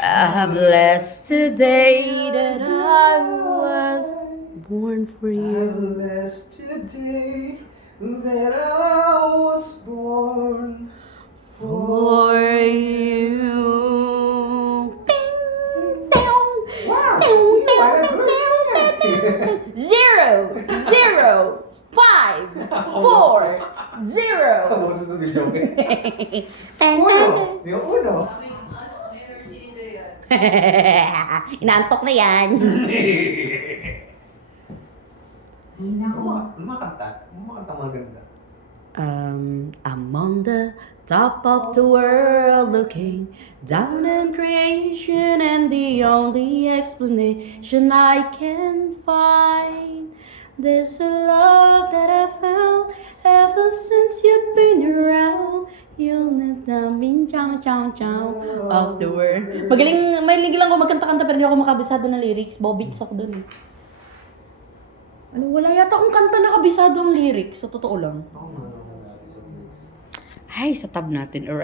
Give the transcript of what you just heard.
I'm blessed today that I was born for you. I'm blessed today that I was born For you. Ding, dong, Wow! dong, You are a dong, good singer! 0, 0, 5, 4, 0. Kamu susunod yung joke eh. Ten, Uno! ten, Yung uno! Energy ni Jayan. ten. Inaantok na yan. Makanta maganda. I'm on the top of the world looking down on creation, and the only explanation I can find, there's a love that I found ever since you've been around. You'll never be chow chow chow of the world. Mahilig lang ako magkanta-kanta pero hindi ako makabisado ng lyrics. Bobits ako dun eh. Ano, wala yata akong kanta na kabisado ang lyrics. Sa totoo lang. Ako natin sa lyrics. Ay, sa tab natin. Alright.